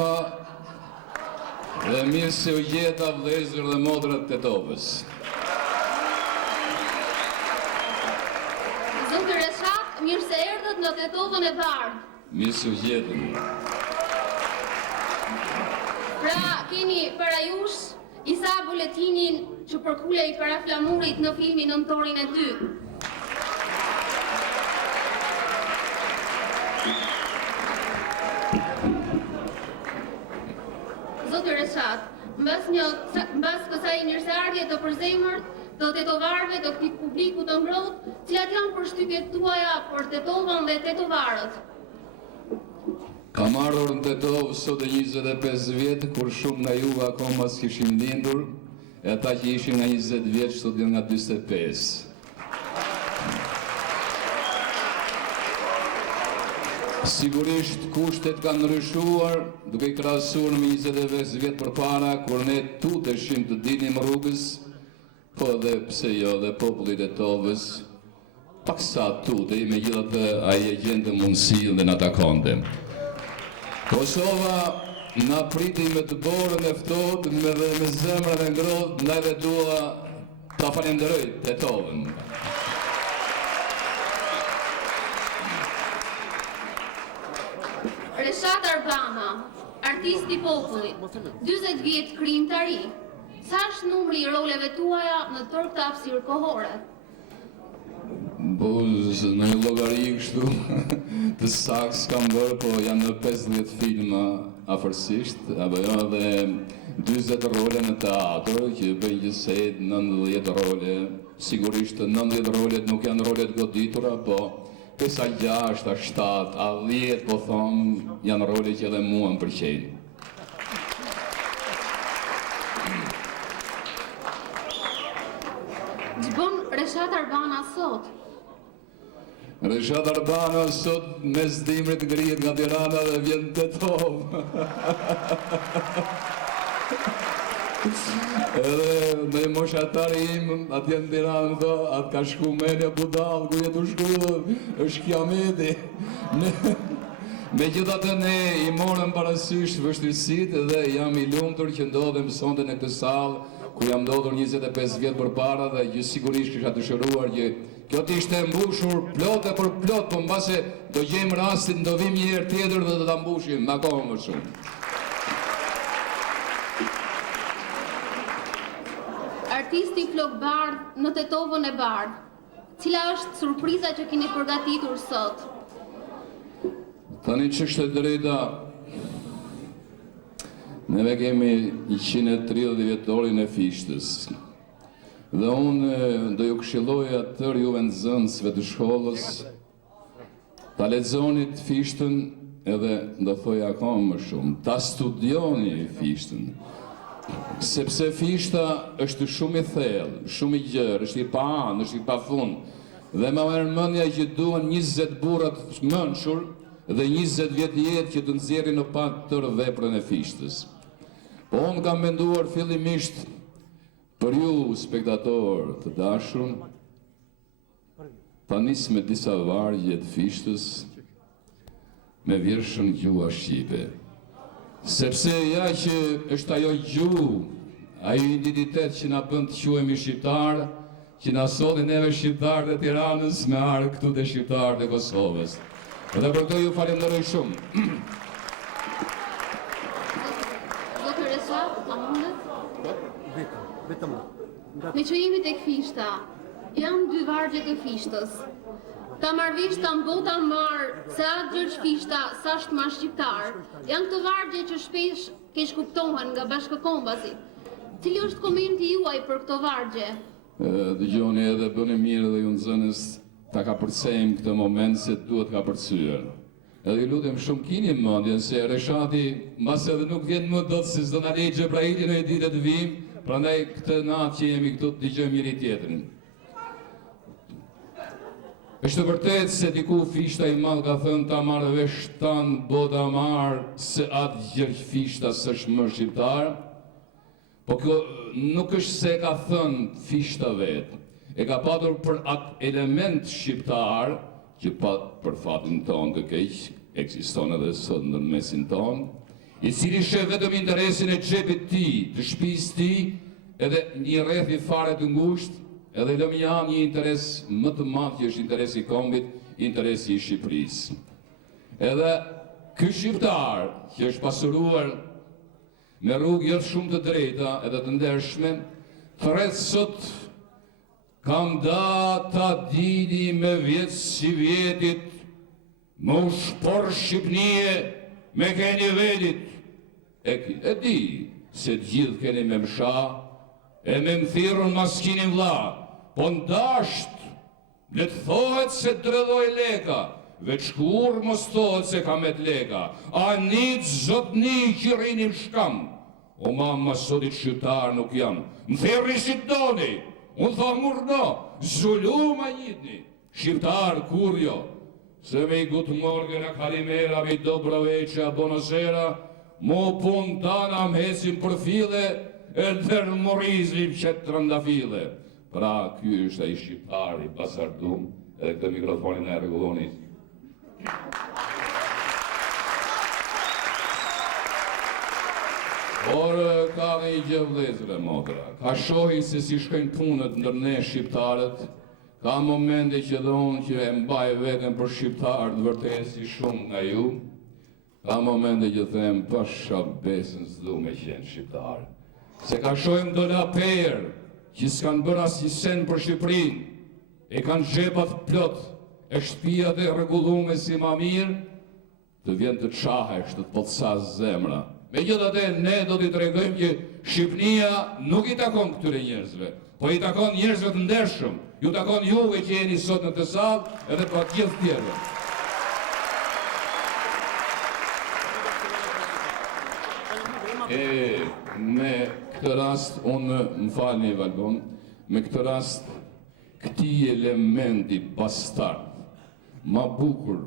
mbrëma dhe mirë se u gjeta vëllezër dhe motrat Tetovës. Zoti Reshat, mirë se erdhët në Tetovën e Bardhë. Mirë se u gjetën. Pra, keni para jush Isa buletinin që përkulej para flamurit në filmin Nëntorin e 2. Zoti Reshat, mbas kësaj mirëseardhje të përzemërt të tetovarëve të këtij publiku të ngrohtë, cilat janë përshtypjet tuaja për Tetovën dhe tetovarët? Kam ardhur në Tetovë sot e 25 vjet, kur shumë nga ju akoma s'kishin lindur, e ata që ishin nga 20 vjeç sot janë nga 45. Sigurisht kushtet kanë ndryshuar, duke i krahasuar me 25 vjet përpara, kur ne tuteshim të dinim rrugës, po edhe pse jo dhe populli i Tetovës, paksa tutej, megjithatë ai e gjente mundësinë dhe na takonte. Kosova na priti me të borën e ftohtë dhe me zemrën e ngrohtë, ndaj dhe dua ta falenderoj Tetovën. Reshat Arbana, artist i popullit, 40 vjet krijimtari. Sa është numri i roleve tuaja në tërë këtë hapësirë kohore? Po, në një llogari kështu të saktë s'kam bërë, po janë në 50 filma afërsisht, apo jo, dhe 40 role në teatr, që bëjnë gjithsej 90 role. Sigurisht 90 rolet nuk janë rolet goditura, po pesa 6, a 7, a 10, po thonë, janë role që edhe mua më pëlqejnë. Ç'bën Reshat Arbana sot? Reshat Arbana sot mes dimrit ngrihet nga Tirana dhe vjen në Tetovë. Edhe me moshatari im, atje në Tiranë, më tho, atë ka shku Menja Budall, ku jetu shku, është kiameti. Megjithatë ne i morëm parasysh vështirësitë dhe jam i lumtur që ndodhem sonte në këtë sallë, ku jam ndodhur 25 vjet përpara dhe që sigurisht kisha dëshiruar që kjo të ishte mbushur plot e për plot, po mbase do gjejmë rastin, do vim një herë tjetër dhe do ta mbushim me akoma më shumë. Artisti flok bardh në Tetovën e Bardhë. Cila është surpriza që keni përgatitur sot? Tani ç'është e drejta, neve kemi 130 vjetorin e fishtës. Dhe unë do ju këshilloja tërë juve nxënësve të shkollës, ta lexoni fishtën edhe do thoja akoma më shumë, ta studioni fishtën. Sepse fishta është shumë i thellë, shumë i gjerë, është i paanë, është i pafund. Dhe më merr mendja që duhen 20 burra të mençur dhe 20 vjet jetë që të nxjerrin në pa tërë veprën e fishtës. Po unë kam menduar fillimisht për ju, spektatorë të dashur, ta nis me disa vargje të fishtës me vjershën gjua shqipe. Sepse ja që është ajo gjuhë, ajo identitet që na bën të quhemi shqiptar, që na solli neve shqiptarët e Tiranës me arë këtu të shqiptarët e Kosovës. Dhe për këtë ju falenderoj shumë. Zoti Reshat, a mundet? Me që jemi tek fishta, janë 2 vargje të fishtës. Ta marrëvish ta mbota marë, se atë gjërë fishta, sa është ma shqiptar. Janë këto vargje që shpesh keq kuptohen nga bashkëkombësit. Cili është komenti juaj për këto vargje? Dëgjoni edhe bëni mirë dhe ju nxënës ta ka përcejmë këtë moment se duhet ka përcyer. Edhe ju lutem shumë kini mendjen se Reshati mbas edhe nuk vjen më dot se s'do na lejë Xhebraili në ditë të vim, prandaj këtë natë që jemi këtu të dëgjojmë njëri tjetrin. Është vërtet se diku fishta i madh ka thënë ta marrë vesh tan bota marr se atë gjërë fishta s'është më shqiptar. Po kjo nuk është se ka thënë fishta vetë, e ka patur për atë element shqiptar, që pat për fatin tonë të keq, ekziston edhe sot në mesin tonë, i cili sheh vetëm interesin e xhepit ti, të shtëpisë ti, edhe një rreth i fare të ngushtë, edhe lëm janë një interes më të madh që është interesi i kombit, interesi i Shqipërisë. Edhe ky shqiptar që është pasuruar me rrugë jo shumë të drejta edhe të ndershme, thret sot kam da ta dini me vjetë si vjetit, më u shpor Shqipnie me keni vedit. E di se gjithë keni me msha, e me më thirrën maskinin vlla, po ndasht, le të thohet se dredhoj leka, veç kur mos thohet se ka me t'leka, a një zotni që rinim shkam, o ma sotit shqiptar nuk jam, më thirrni si doni, unë tha murno, zulu ma njitni, shqiptar kur jo, se me i gutë morgen a kalimera, me i dobro veqa, bonozera, mo pun tana më hesim për file, e dherë morizim që të rëndafile. Pra, ky është ai shqiptari basardum, edhe këtë mikrofonin e rregulloni. Por ka dhe i gjë vëllezër e motra, ka shohin se si shkojnë punët ndër ne shqiptarët, ka momente që dhe unë që e mbaj veten për shqiptarët vërtet si shumë nga ju, ka momente që them pasha besën s'du me qenë shqiptarë. Se ka shojmë do la perë, që s'kanë bërë as një sen për Shqipërinë, e kanë xhepat plot, e shtëpijat e rregullume si ma mirë, të vjen të qahesh, të potësas zemra. Megjithatë, ne do t'i tregojmë që Shqipënia nuk i takon këtyre njerëzve, po i takon njerëzve të ndershëm, ju takon juve që jeni sot në të sallë, edhe pa gjithë tjerë. Me këtë rast, unë më falni Valbon, me këtë rast, këti elementi bastard, ma bukur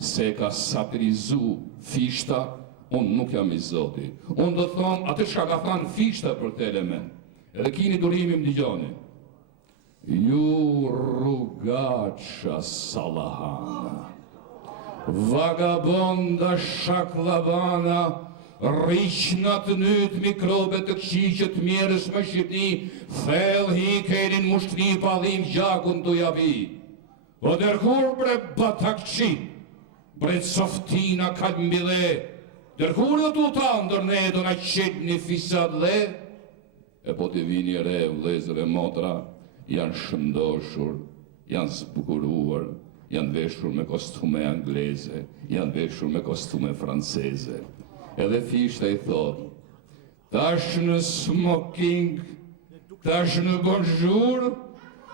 se ka satirizu Fishta, unë nuk jam i zoti. Unë do thonë, atë shka ka thanë Fishta për të element, edhe kini durimi më digjoni. Ju rrugaqa Salahana, vagabonda shaklavana, rriqnat nyt mikrobet të këqiqet mjerës më Shqipni, thell hi kerin mushtri palim gjakun të javi. O dërkur bre batakqi, bre softina kalmbile, dërkur dhe tu ta ndër ne do na qet një fisat le, e po të vini re vlezër e motra, janë shëndoshur, janë zbukuruar, janë veshur me kostume angleze, janë veshur me kostume franceze. Edhe Fishta i thot, tash në smoking, tash në bonjour,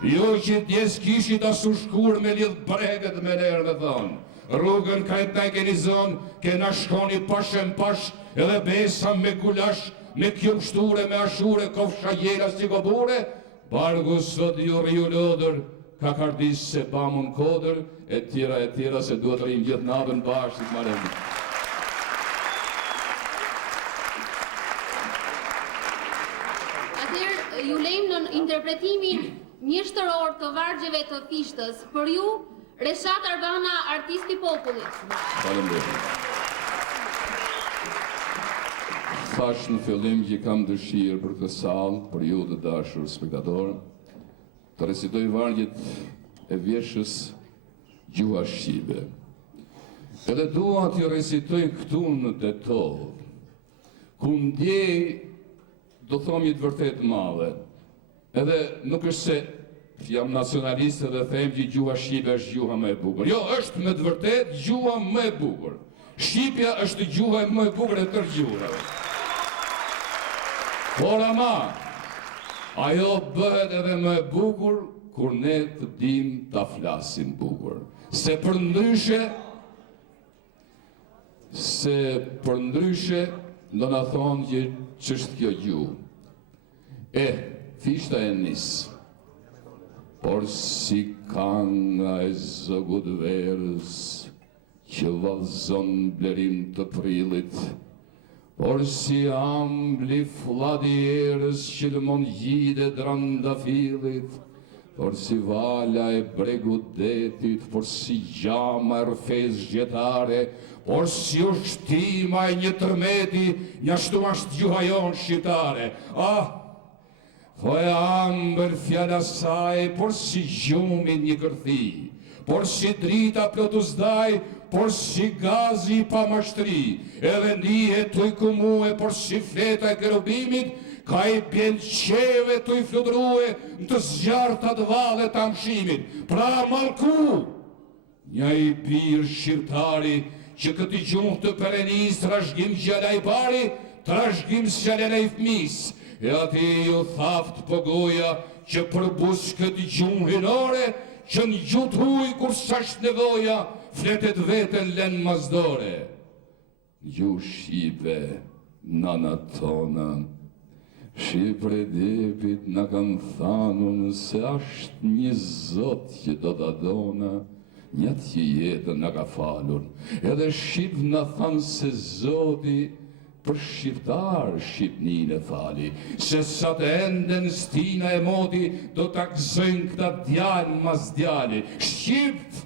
jo që t'jes kishit asu shkur me lidh breget me lerë dhe thonë. Rrugën ka e taj keni zonë, kena shkoni pashem pash, edhe besa me gulash, me kjo mshture, me ashure, kofsha jela si gobure, bargu sot ju rju lodër, ka kardis se pamun kodër, e tjera se duhet rrim gjithë natën bashkë si të maremi. Ju lejmë në interpretimin mjeshtëror të vargjeve të Fishtës. Për ju, Reshat Arbana, artisti popullit. Faleminderit. Thash në fillim që kam dëshirë për këtë sallë, për ju të dashur spektatorë, të recitoj vargjet e vjeshës Gjuha Shqipe. Edhe dua t'ju recitoj këtu në Tetov, ku ndjej do thomë një të vërtet madhe. Edhe nuk është se jam nacionalist dhe them që gjuha Shqipe është gjuha më e bukur. Jo, është me të vërtet gjuha më e bukur. Shqipja është gjuha më e bukur e tërë gjuhave. Por ama, ajo bëhet edhe më e bukur kur ne të dim ta flasim bukur. Se për ndryshe do na thonë që ç'është kjo gjuhë. Fishta e nis, por si kanga e zogut verës, që vallëzon blerim të prillit, por si ambli fladierës që lëmon gjide drandafillit, por si vala e bregu detit, por si gjama e rfez zgjetare, por si ushtima e një tërmeti, njashtu ashtë gjuha jonë shqiptare. Po e ambër fjala saj, por si gjumin një kërthi, por si drita plotuzdaj, por si gazi pa mashtri, edhe ndihe të i kumue, por si fleta e kerubimit, ka i bjenqeve të i fludrue në të zjartat vale të amshimit. Pra malku, një i birë shqiptari, që këti gjumë të perenis, trashgim gjala i pari, trashgim s'gjala i fmis, e ati ju thaft pëgoja, që përbus këti gjumë hinore, që në gjutë huj kur s'asht nevoja, fletet vetën len mazdore. Ju Shqipe, nana tona, Shqipre debit në kanë thanun se ashtë një zot që do të dona, një që jetën në ka falun. Edhe Shqip në thanë se zoti për shqiptar Shqipnin e fali, se sa të enden stina e moti do të akzojnë këta djalë mas djali. Shqip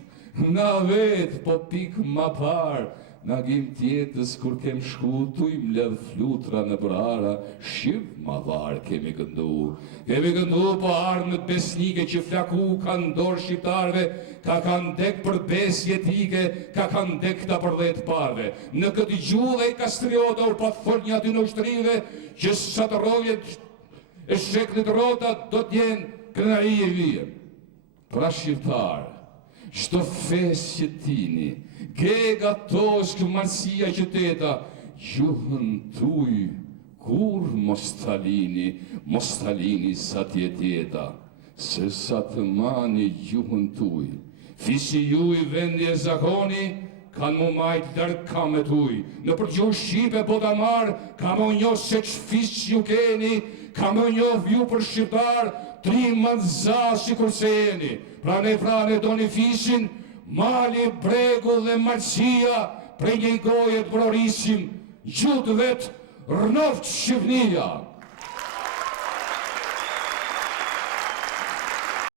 në vetë po pik ma parë, në gjim tjetës kur kem shku tu im ledh flutra në brara, Shqip ma varë kemi këndu. Kemi këndu po armët besnike që flaku kanë dorë shqiptarve, ka kanë dek për besje etike, ka kanë dek këta për 10 parve. Në këtë gjuhë e kastriota u pa të fol një aty në ushtrive, që sa të rovjet e sheklit rota do t'jenë krenari e vijem. Pra shqiptarë, çdo fesë që tini, gega toshkë marsia qyteta, gjuhën tuj, kur mos talini sa tjetjeta, se sa të mani gjuhën tuj, fisi juj vendi e zakoni, kanë mu majt lërë kamet uj, në për gjuhë Shqipe po ta marë, ka më njoh se që fis ju keni, ka më njoh ju për shqiptar, tri manza si kur se jeni. Prane do një fisin, mali, bregu dhe marsia, prej një gojet brorisim, gjutë vetë rënoft Shqipnia.